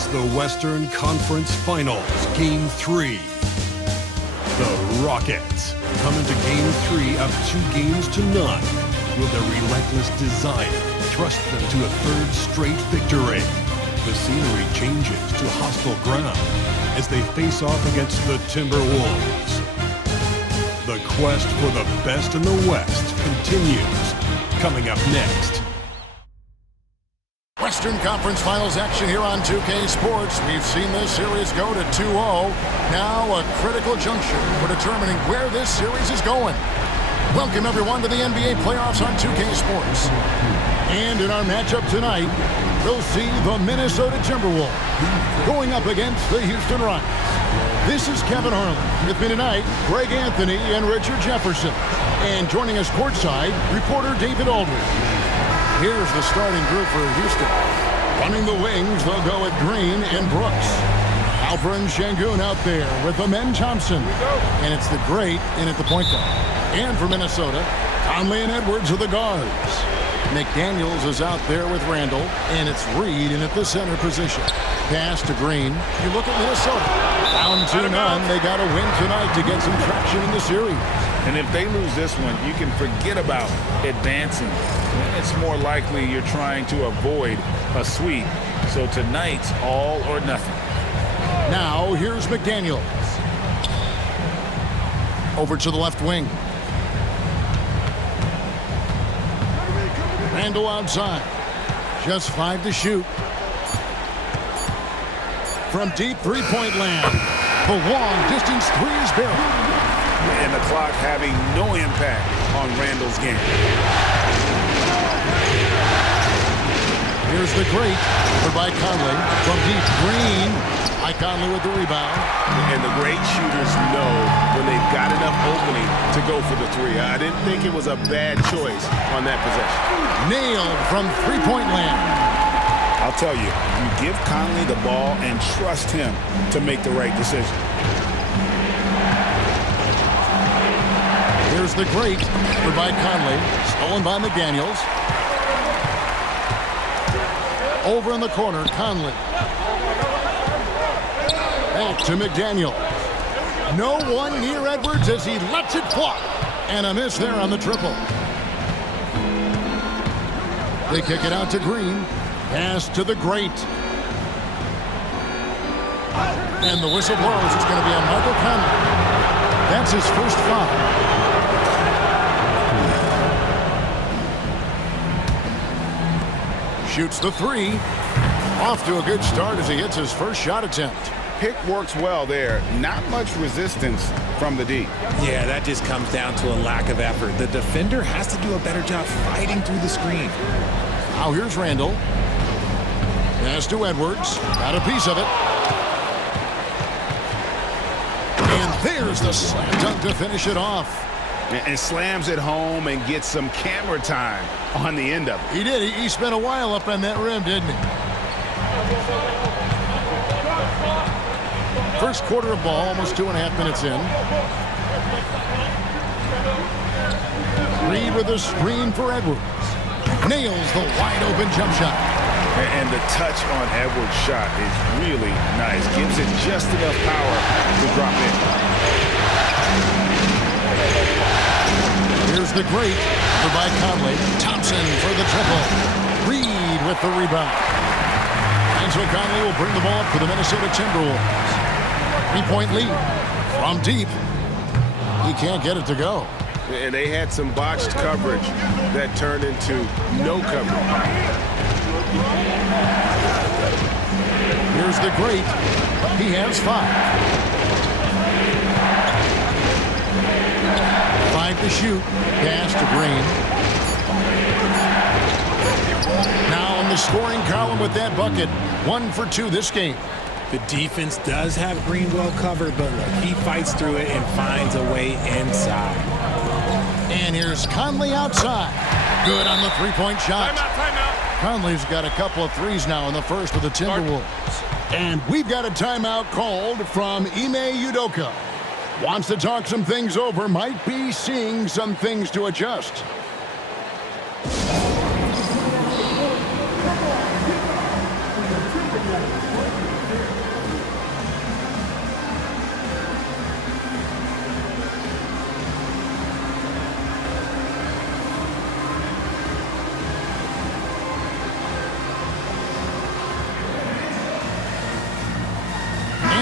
is the Western Conference Finals, Game 3. The Rockets come into Game 3 up 2-0. Will their relentless desire thrust them to a third straight victory? The scenery changes to hostile ground as they face off against the Timberwolves. The quest for the best in the West continues. Coming up next. Western Conference Finals action here on 2K Sports. We've seen this series go to 2-0. Now a critical juncture for determining where this series is going. Welcome everyone to the NBA playoffs on 2K Sports. And in our matchup tonight, we'll see the Minnesota Timberwolves going up against the Houston Rockets. This is Kevin Harlan. With me tonight, Greg Anthony and Richard Jefferson. And joining us courtside, reporter David Aldridge. Here's the starting group for Houston. Running the wings, they'll go with Green and Brooks. Alperen Sengun out there with Amen Thompson. And it's the great in at the point guard. And for Minnesota, Conley and Edwards are the guards. McDaniels is out there with Randall, and it's Reed in at the center position. Pass to Green. You look at Minnesota. Down 2-0. They got to win tonight to get some traction in the series. And if they lose this one, you can forget about advancing. It's more likely you're trying to avoid a sweep. So tonight's all or nothing. Now here's McDaniels. Over to the left wing. Randall outside. Just 5 to shoot. From deep three-point land. The long-distance three is buried. And the clock having no impact on Randall's game. Here's the great by Conley from deep. Green. Conley with the rebound. And the great shooters know when they've got enough opening to go for the three. I didn't think it was a bad choice on that possession. Nailed from three-point land. I'll tell you, you give Conley the ball and trust him to make the right decision. Here's the great by Conley. Stolen by McDaniels. Over in the corner, Conley. Back to McDaniel. No one near Edwards as he lets it fly. And a miss there on the triple. They kick it out to Green. Pass to the great. And the whistle blows. It's going to be on Michael Conley. That's his first foul. Shoots the three. Off to a good start as he hits his first shot attempt. Pick works well there. Not much resistance from the D. Yeah, that just comes down to a lack of effort. The defender has to do a better job fighting through the screen. Now here's Randall. Pass to Edwards. Got a piece of it. And there's the slam dunk to finish it off. And slams it home and gets some camera time on the end of it. He did. He spent a while up on that rim, didn't he? First quarter of ball, almost 2.5 minutes in. Reed with a screen for Edwards. Nails the wide-open jump shot. And the touch on Edwards' shot is really nice. Gives it just enough power to drop in. Here's the great by Conley. Thompson for the triple. Reed with the rebound. And so Conley will bring the ball up for the Minnesota Timberwolves. 3-point lead from deep. He can't get it to go. And they had some botched coverage that turned into no coverage. Here's the great. He has 5. 5 to shoot. Pass to Green. Now on the scoring column with that bucket. 1 for 2 this game. The defense does have Green well covered, but look, he fights through it and finds a way inside. And here's Conley outside. Good on the three-point shot. Timeout. Conley's got a couple of threes now in the first of the Timberwolves. And we've got a timeout called from Ime Udoka. Wants to talk some things over, might be seeing some things to adjust.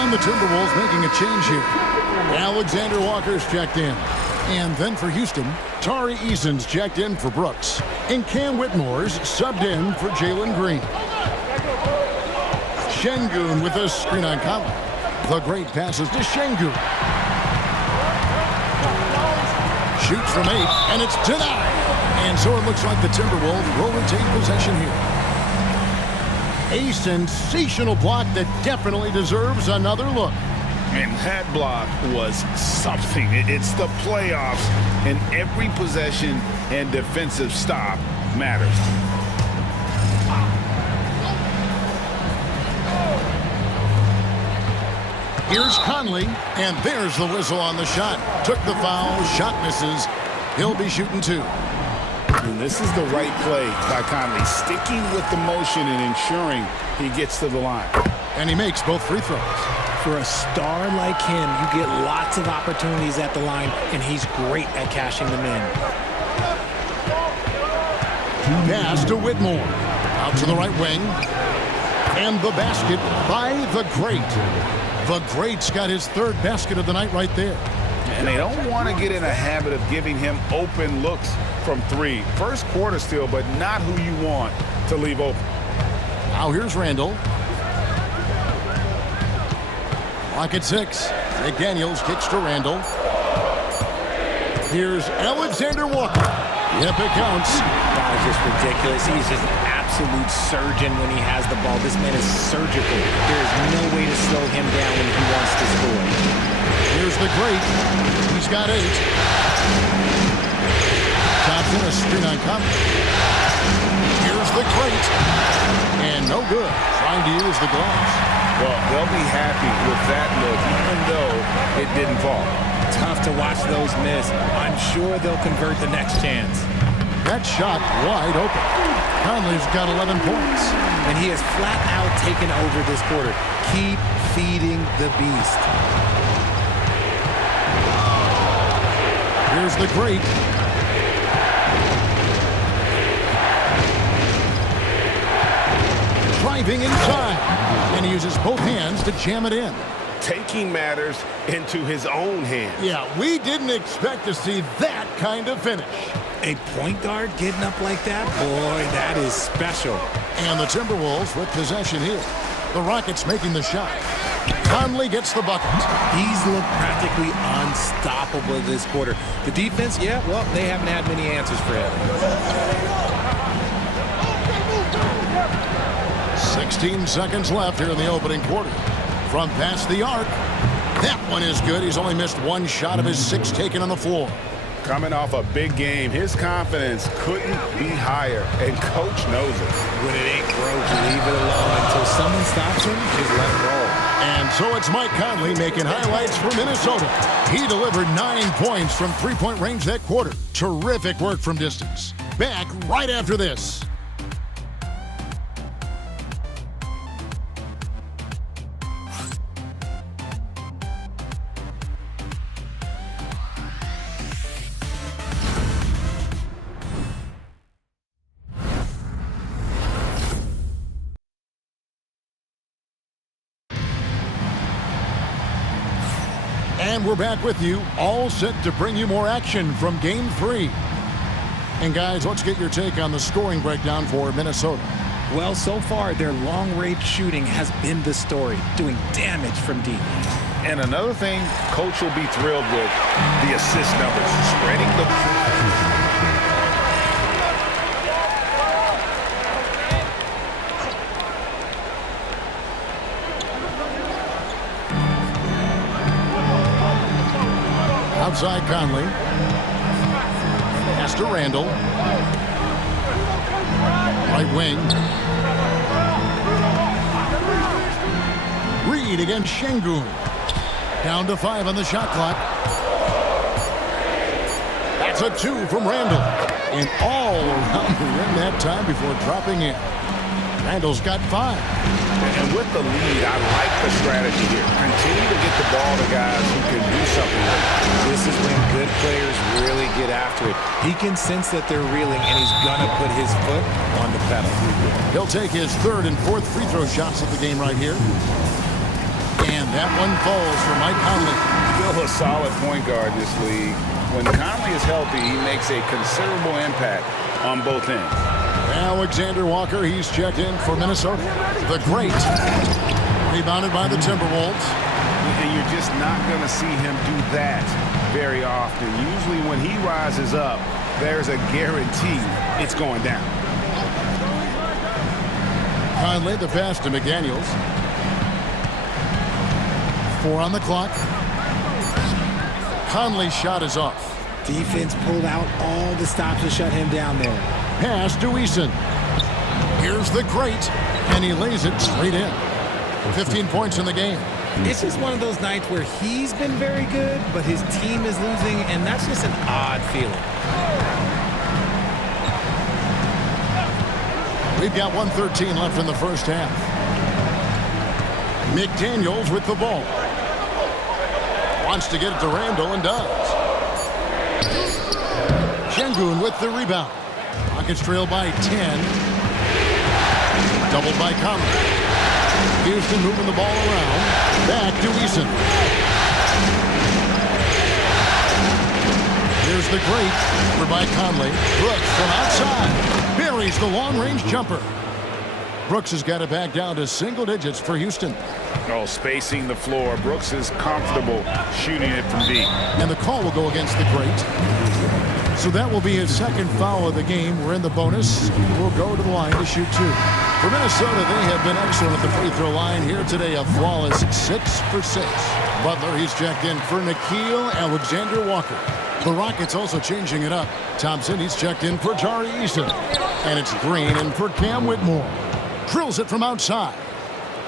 And the Timberwolves making a change here. Alexander Walker's checked in. And then for Houston, Tari Eason's checked in for Brooks. And Cam Whitmore's subbed in for Jalen Green. Şengün with a screen on Conley. The great passes to Şengün. Shoots from 8, and it's denied. And so it looks like the Timberwolves will retain possession here. A sensational block that definitely deserves another look. And that block was something. It's the playoffs, and every possession and defensive stop matters. Here's Conley, and there's the whistle on the shot. Took the foul, shot misses. He'll be shooting 2. And this is the right play by Conley, sticking with the motion and ensuring he gets to the line. And he makes both free throws. For a star like him, you get lots of opportunities at the line, and he's great at cashing them in. Pass to Whitmore. Out to the right wing. And the basket by the Great. The Great's got his 3rd basket of the night right there. And they don't want to get in a habit of giving him open looks from 3. First quarter still, but not who you want to leave open. Now here's Randall. Lock at 6. McDaniels kicks to Randall. Here's Alexander Walker. Yep, it counts. That was just ridiculous. He's just an absolute surgeon when he has the ball. This man is surgical. There is no way to slow him down when he wants to score. Here's the Great. He's got 8. Tops in a screen on Conley. Here's the Great. And no good. Trying to use the gloves. Well, they'll be happy with that look, even though it didn't fall. Tough to watch those miss. I'm sure they'll convert the next chance. That shot wide open. Conley's got 11 points. And he has flat out taken over this quarter. Keep feeding the beast. Here's the Great. Driving inside. And he uses both hands to jam it in. Taking matters into his own hands. Yeah, we didn't expect to see that kind of finish. A point guard getting up like that? Boy, that is special. And the Timberwolves with possession here. The Rockets making the shot. Conley gets the bucket. He's looked practically unstoppable this quarter. The defense, yeah, well, they haven't had many answers for him. 16 seconds left here in the opening quarter. From past the arc. That one is good. He's only missed 1 shot of his 6 taken on the floor. Coming off a big game, his confidence couldn't be higher, and Coach knows it. When it ain't broke, leave it alone until someone stops him, just let him roll. And so it's Mike Conley making highlights for Minnesota. He delivered 9 points from 3-point range that quarter. Terrific work from distance. Back right after this. And we're back with you, all set to bring you more action from Game 3. And guys, let's get your take on the scoring breakdown for Minnesota. Well, so far, their long-range shooting has been the story, doing damage from deep. And another thing Coach will be thrilled with, the assist numbers, spreading the... Outside Conley. Pass to Randall. Right wing. Reed against Şengün. Down to 5 on the shot clock. That's a 2 from Randall. And all around the rim that time before dropping in. Randall's got 5. And with the lead, I like the strategy here. Continue to get the ball to guys who can do something with it. This is when good players really get after it. He can sense that they're reeling, and he's going to put his foot on the pedal. He'll take his 3rd and 4th free throw shots of the game right here. And That one falls for Mike Conley. Still a solid point guard in this league. When Conley is healthy, he makes a considerable impact on both ends. Alexander Walker, he's checked in for Minnesota. The great. Rebounded by the Timberwolves. And you're just not going to see him do that very often. Usually when he rises up, there's a guarantee it's going down. Conley, the pass to McDaniels. 4 on the clock. Conley's shot is off. Defense pulled out all the stops to shut him down there. Pass to Eason. Here's the great, and he lays it straight in. 15 points in the game. It's just one of those nights where he's been very good, but his team is losing, and that's just an odd feeling. We've got 1:13 left in the first half. McDaniels with the ball. Wants to get it to Randall and does. Şengün with the rebound. Rockets trail by 10. Doubled by Conley. Houston moving the ball around. Back to Eason. Here's the great. Over by Conley. Brooks from outside. Buries the long-range jumper. Brooks has got it back down to single digits for Houston. Oh, spacing the floor. Brooks is comfortable shooting it from deep. And the call will go against the great. So that will be his second foul of the game. We're in the bonus. We'll go to the line to shoot 2. For Minnesota, they have been excellent at the free throw line here today. A flawless 6 for 6. Butler, he's checked in for Nickeil Alexander-Walker. The Rockets also changing it up. Thompson, he's checked in for Tari Eason. And it's Green in for Cam Whitmore. Drills it from outside.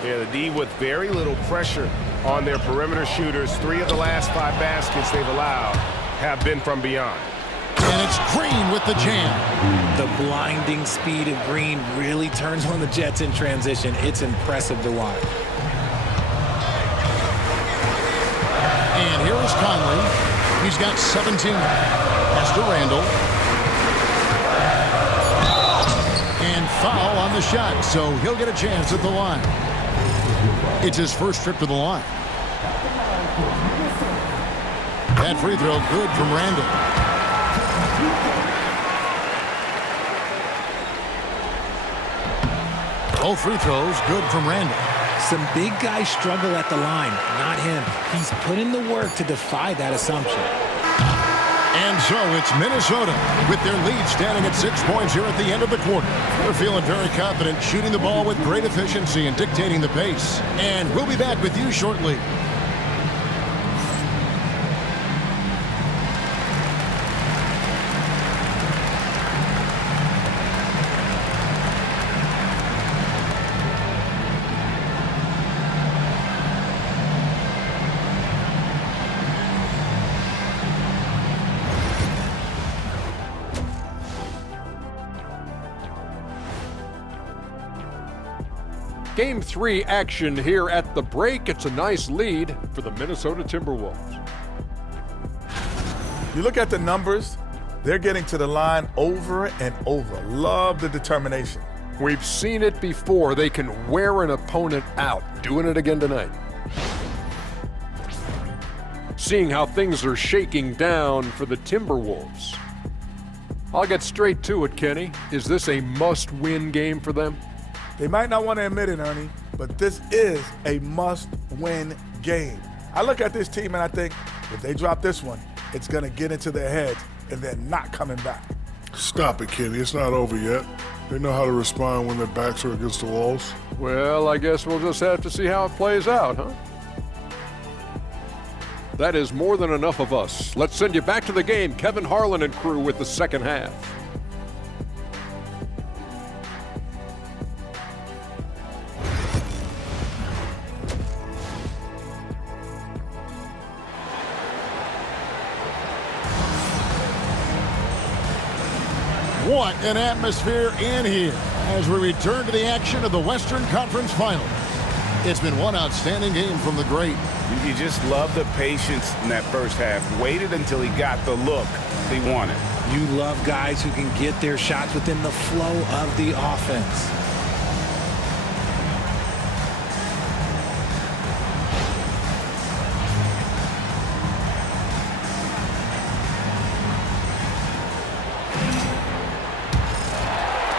Yeah, the D with very little pressure on their perimeter shooters. 3 of the last 5 baskets they've allowed have been from beyond. And it's Green with the jam. The blinding speed of Green really turns on the Jets in transition. It's impressive to watch. And here is Conley. He's got 17. Pass to Randall. And foul on the shot, so he'll get a chance at the line. It's his first trip to the line. That free throw good from Randall. Both free throws good from Randall. Some big guys struggle at the line, not him. He's put in the work to defy that assumption. And so it's Minnesota with their lead standing at 6 points here at the end of the quarter. They're feeling very confident, shooting the ball with great efficiency and dictating the pace. And we'll be back with you shortly. Game 3 action here at the break. It's a nice lead for the Minnesota Timberwolves. You look at the numbers, they're getting to the line over and over. Love the determination. We've seen it before. They can wear an opponent out. Doing it again tonight. Seeing how things are shaking down for the Timberwolves. I'll get straight to it, Kenny. Is this a must-win game for them? They might not want to admit it, Ernie, but this is a must-win game. I look at this team and I think if they drop this one, it's going to get into their heads and they're not coming back. Stop it, Kenny. It's not over yet. They know how to respond when their backs are against the walls. Well, I guess we'll just have to see how it plays out, huh? That is more than enough of us. Let's send you back to the game. Kevin Harlan and crew with the second half. What an atmosphere in here as we return to the action of the Western Conference Finals. It's been one outstanding game from the great. You just love the patience in that first half. Waited until he got the look he wanted. You love guys who can get their shots within the flow of the offense.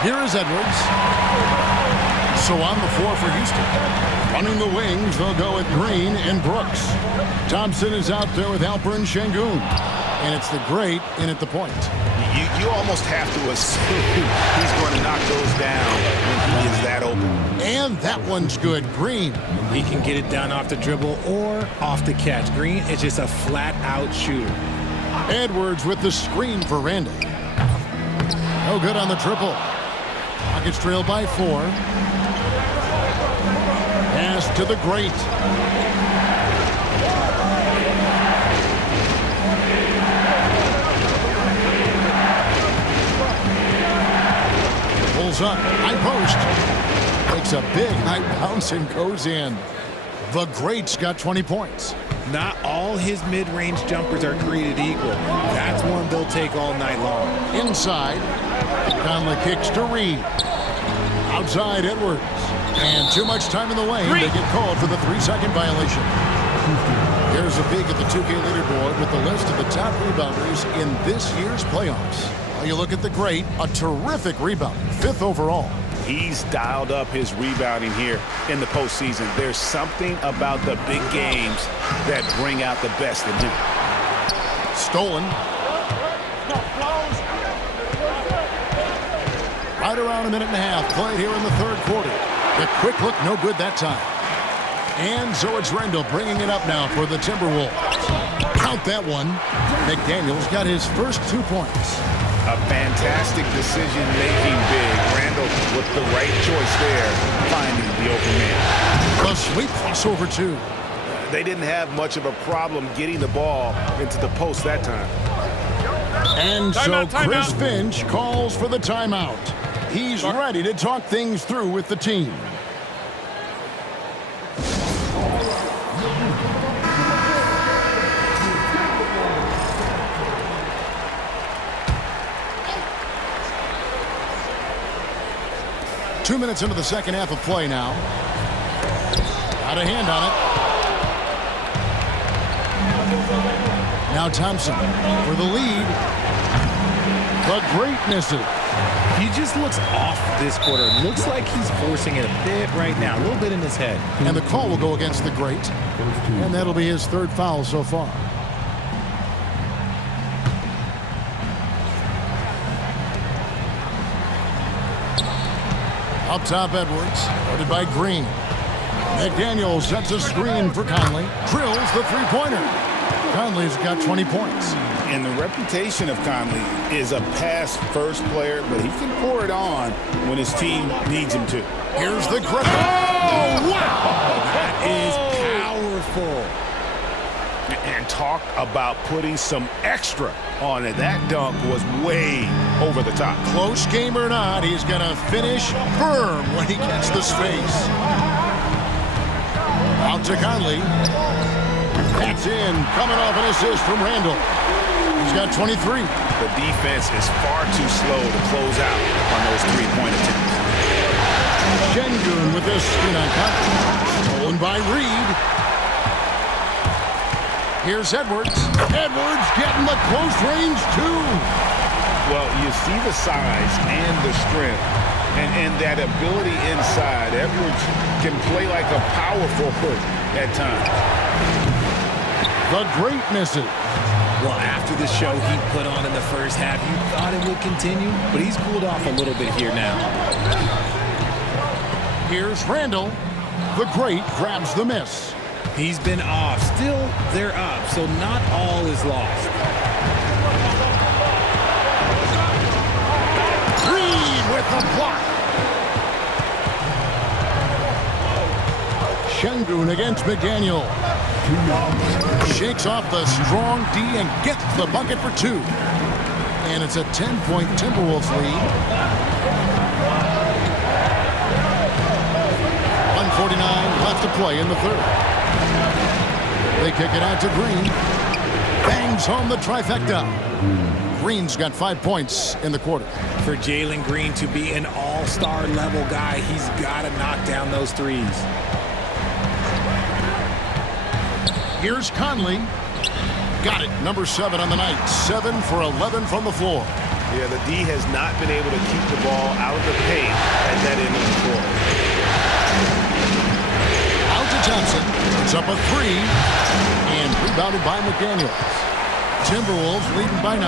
Here is Edwards. So on the floor for Houston. Running the wings, they'll go with Green and Brooks. Thompson is out there with Alperen Şengün. And it's the great in at the point. You almost have to assume he's going to knock those down when he is that open. And that one's good. Green. He can get it down off the dribble or off the catch. Green is just a flat-out shooter. Edwards with the screen for Randall. No good on the triple. Rockets trail by 4. Pass to the great. Pulls up. High post. Takes a big high bounce and goes in. The great's got 20 points. Not all his mid-range jumpers are created equal. That's one they'll take all night long. Inside. Conley kicks to Reed. Outside Edwards. And too much time in the lane. They get called for the 3-second violation. Here's a peek at the 2K leaderboard with the list of the top rebounders in this year's playoffs. Well, you look at the great, a terrific rebounder, 5th overall. He's dialed up his rebounding here in the postseason. There's something about the big games that bring out the best in him. Stolen. Right around a minute and a half played here in the 3rd quarter. The quick look, no good that time. And so it's Randall bringing it up now for the Timberwolves. Count that one. McDaniels got his first 2 points. A fantastic decision-making big. Randall with the right choice there, finding the open man. A sweet crossover, too. They didn't have much of a problem getting the ball into the post that time. And so Chris Finch calls for the timeout. He's ready to talk things through with the team. Two minutes into the second half of play now. Got a hand on it. Now Thompson for the lead. The great misses. He just looks off this quarter. Looks like he's forcing it a bit right now. A little bit in his head. And the call will go against the great. And that'll be his 3rd foul so far. Up top, Edwards. Guarded by Green. McDaniels sets a screen for Conley. Drills the 3-pointer. Conley's got 20 points. And the reputation of Conley is a pass-first player, but he can pour it on when his team needs him to. Here's the grip. Oh, wow! That is powerful. And talk about putting some extra on it. That dunk was way over the top. Close game or not, he's going to finish firm when he gets the space. Out to Conley. That's in. Coming off an assist from Randall. He's got 23. The defense is far too slow to close out on those 3-point attempts. Şengün with this screen on Conley. Stolen by Reed. Here's Edwards. Edwards getting the close range, too. Well, you see the size and the strength and that ability inside. Edwards can play like a power forward at times. The great misses. Well, after the show he put on in the first half, you thought it would continue, but he's cooled off a little bit here now. Here's Randall. The great grabs the miss. He's been off. Still, they're up, so not all is lost. Reed with the block. Şengün against McDaniel. Shakes off the strong D and gets the bucket for 2. And it's a 10-point Timberwolves lead. 1:49 left to play in the 3rd. They kick it out to Green. Bangs home the trifecta. Green's got 5 points in the quarter. For Jalen Green to be an all-star level guy, he's got to knock down those threes. Here's Conley. Got it. Number 7 on the night. 7 for 11 from the floor. Yeah, the D has not been able to keep the ball out of the paint at that end of the court. Out to Johnson. It's up a 3. And rebounded by McDaniels. Timberwolves leading by 9.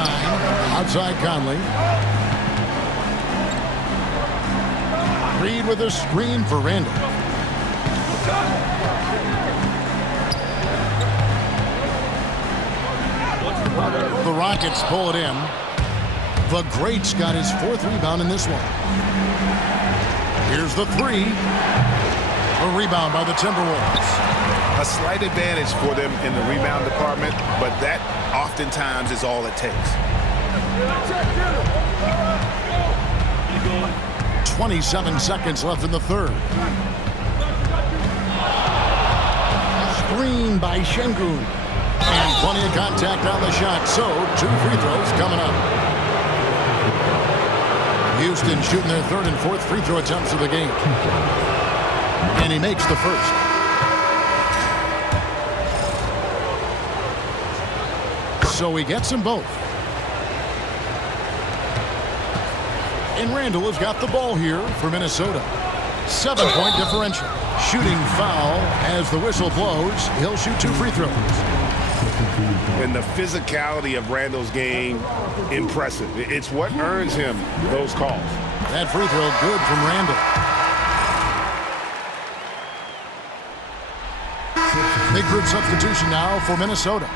Outside Conley. Reed with a screen for Randall. The Rockets pull it in. The Greats got his 4th rebound in this one. Here's the 3. A rebound by the Timberwolves. A slight advantage for them in the rebound department, but that oftentimes is all it takes. 27 seconds left in the 3rd. Screen by Şengün. And plenty of contact on the shot, so 2 free throws coming up. Houston shooting their 3rd and 4th free throw attempts of the game. And he makes the first. So he gets them both. And Randall has got the ball here for Minnesota. 7-point differential. Shooting foul as the whistle blows. He'll shoot 2 free throws. And the physicality of Randall's game, impressive. It's what earns him those calls. That free throw good from Randall. Big group substitution now for Minnesota.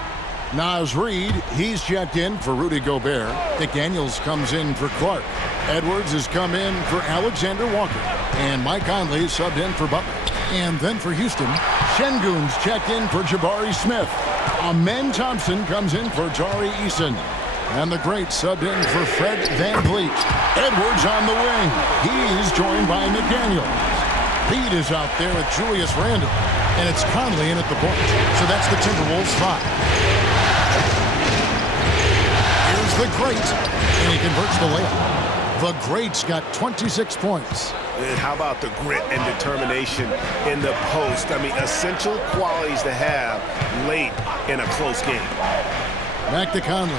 Naz Reid, he's checked in for Rudy Gobert. McDaniels comes in for Clark. Edwards has come in for Alexander Walker. And Mike Conley subbed in for Butler. And then for Houston, Şengün's checked in for Jabari Smith. Amen Thompson comes in for Tari Eason. And the Great subbed in for Fred VanVleet. Edwards on the wing. He's joined by McDaniels. Reed is out there with Julius Randle. And it's Conley in at the point. So that's the Timberwolves 5. Here's the Great. And he converts the layup. The Great's got 26 points. And how about the grit and determination in the post? I mean, essential qualities to have late in a close game. Back to Conley.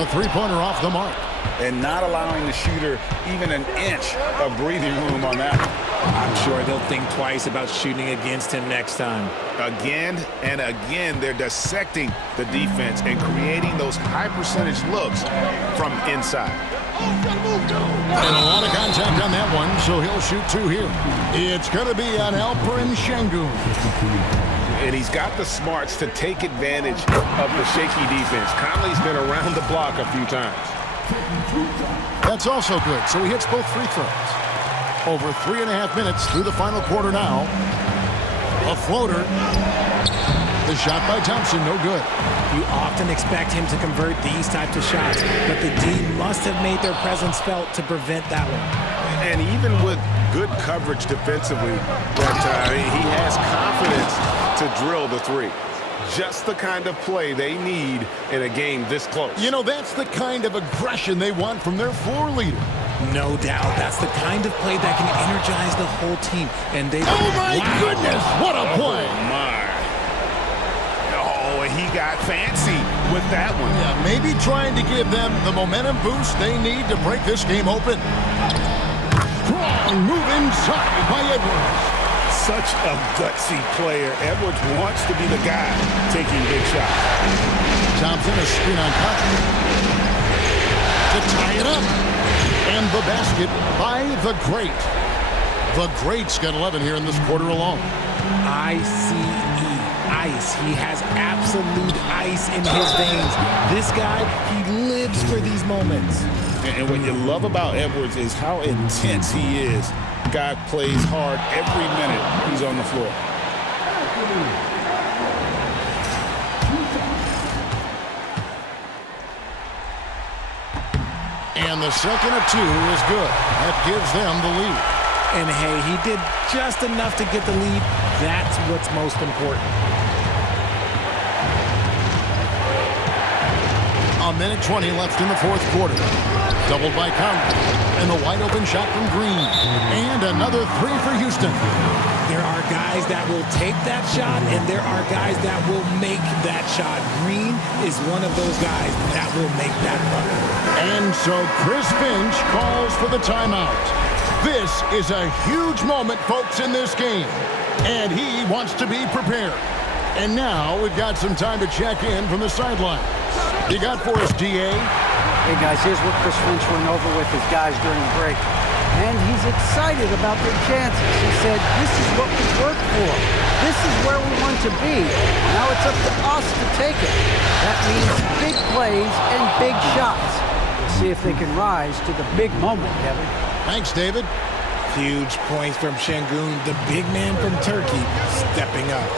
A 3-pointer off the mark. And not allowing the shooter even an inch of breathing room on that one. I'm sure they'll think twice about shooting against him next time. Again and again, they're dissecting the defense and creating those high-percentage looks from inside. And a lot of contact on that one, so he'll shoot 2 here. It's going to be on Alperen Şengün. And he's got the smarts to take advantage of the shaky defense. Conley's been around the block a few times. That's also good, so he hits both free throws. Over 3.5 minutes through the final quarter now. A floater. The shot by Thompson, no good. You often expect him to convert these types of shots, but the D must have made their presence felt to prevent that one. And even with good coverage defensively that time, he has confidence to drill the 3. Just the kind of play they need in a game this close. You know, that's the kind of aggression they want from their floor leader. No doubt. That's the kind of play that can energize the whole team. And they... Oh, my goodness! What a play! Oh, my. Oh, and he got fancy with that one. Yeah, maybe trying to give them the momentum boost they need to break this game open. Strong move inside by Edwards. Such a gutsy player. Edwards wants to be the guy taking big shots. Thompson, a screen on Conley to tie it up. And the basket by the Great. The Great's got 11 here in this quarter alone. ICE. Ice. He has absolute ice in his veins. This guy, he lives for these moments. And what you love about Edwards is how intense he is. Guy plays hard every minute he's on the floor. And the second of 2 is good. That gives them the lead. And hey, he did just enough to get the lead. That's what's most important. A minute 20 left in the 4th quarter. Doubled by Conley. And the wide open shot from Green. And another 3 for Houston. There are guys that will take that shot, and there are guys that will make that shot. Green is one of those guys that will make that bucket. And so Chris Finch calls for the timeout. This is a huge moment, folks, in this game. And he wants to be prepared. And now we've got some time to check in from the sideline. You got for us, DA? Hey, guys, here's what Chris Finch went over with his guys during the break. And he's excited about their chances. He said, this is what we worked for. This is where we want to be. Now it's up to us to take it. That means big plays and big shots. We'll see if they can rise to the big moment, Kevin. Thanks, David. Huge points from Şengün, the big man from Turkey, stepping up.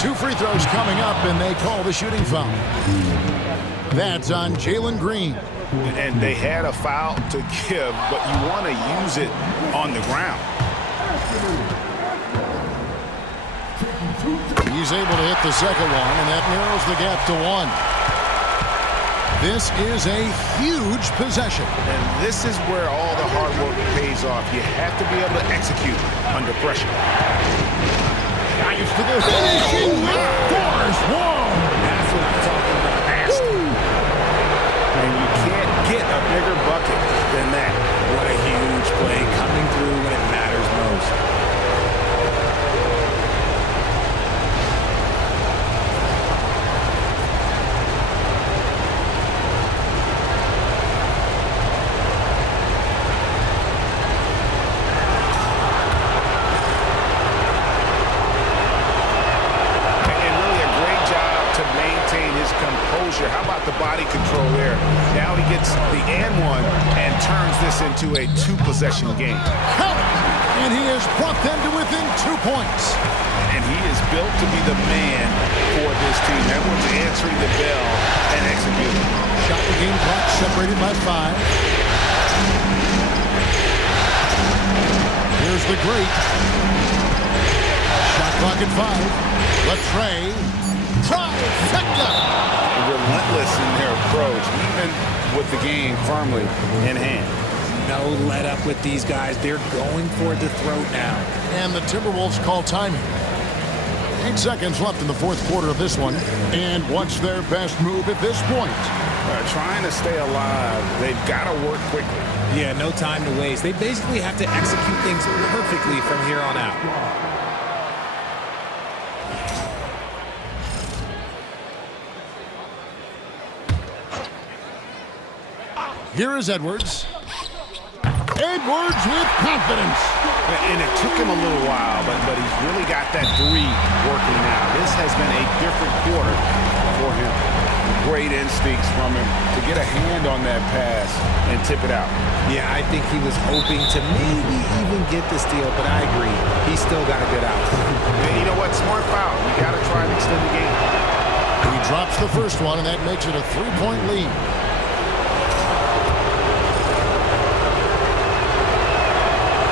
2 free throws coming up, and they call the shooting foul. That's on Jalen Green. And they had a foul to give, but you want to use it on the ground. He's able to hit the second one, and that narrows the gap to 1. This is a huge possession. And this is where all the hard work pays off. You have to be able to execute under pressure. Nice to the finishing with force. Whoa! That's what I'm talking about. And you can't get a bigger bucket than that. What a huge play coming through when it matters most. How about the body control there? Now he gets the and one and turns this into a 2-possession game. And he has brought them to within 2 points. And he is built to be the man for this team. Everyone's answering the bell and executing. Shot the game clock separated by 5. Here's the great. Shot clock at 5. Latrey. Trifecta. Relentless in their approach, even with the game firmly in hand. No let up with these guys. They're going for the throat now. And the Timberwolves call timing. 8 seconds left in the fourth quarter of this one. And what's their best move at this point? Trying to stay alive. They've got to work quickly. Yeah, no time to waste. They basically have to execute things perfectly from here on out. Here is Edwards. Edwards with confidence. And it took him a little while, but he's really got that 3 working now. This has been a different quarter for him. Great instincts from him to get a hand on that pass and tip it out. Yeah, I think he was hoping to maybe even get the steal, but I agree. He's still got to get out. And you know what? Smart foul. You got to try and extend the game. He drops the first one, and that makes it a 3-point lead.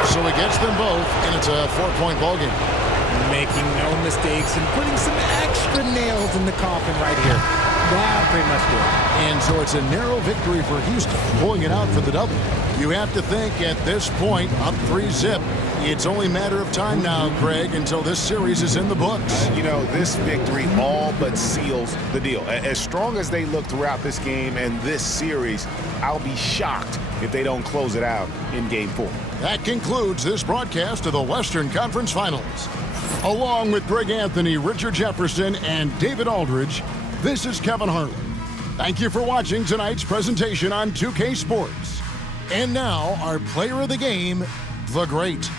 So he gets them both, and it's a 4-point ballgame. Making no mistakes and putting some extra nails in the coffin right here. That pretty much did. And so it's a narrow victory for Houston, pulling it out for the double. You have to think at this point, up 3-zip. It's only a matter of time now, Craig, until this series is in the books. You know, this victory all but seals the deal. As strong as they look throughout this game and this series, I'll be shocked if they don't close it out in Game 4. That concludes this broadcast of the Western Conference Finals. Along with Greg Anthony, Richard Jefferson, and David Aldridge, this is Kevin Harlan. Thank you for watching tonight's presentation on 2K Sports. And now, our player of the game, the Great.